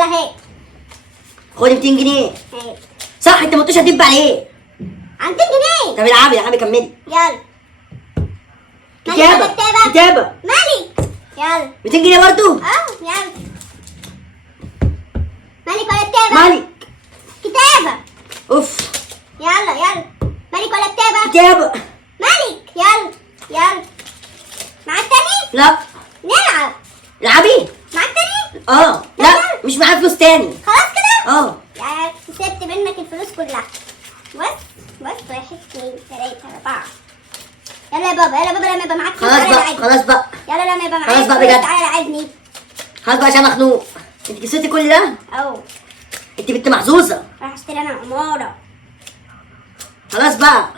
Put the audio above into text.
يلا هات. خد 200 جنيه. هات. صح، انت ما قلتش هتدب عليه. عن 200 جنيه. طب العبي كملي. يلا. كتابة كتابة. مالك. يلا. 200 جنيه برضو. يلا. مالك ولا كتابة؟ مالك. كتابة. اوف. يلا. مالك ولا كتابة؟ كتابة. مالك. يلا. معاك تاني؟ لا. نلعب. العبي. معاك تاني؟ لا مش معايا فلوس تاني. خلاص كده؟ يعني كسبت منك الفلوس كلها. بس 1 2 3 4. يلا يا بابا لما يبقى معاك فلوس تعالى لعبني. خلاص بقى. يلا لما يبقى معاك خلاص بقى فلوس بجد. تعالى لعبني. خلاص بقى عشان مخنوق. انت كسبتي كل ده؟ انت بنت محظوظة. راح اشتري انا عمارة. خلاص بقى.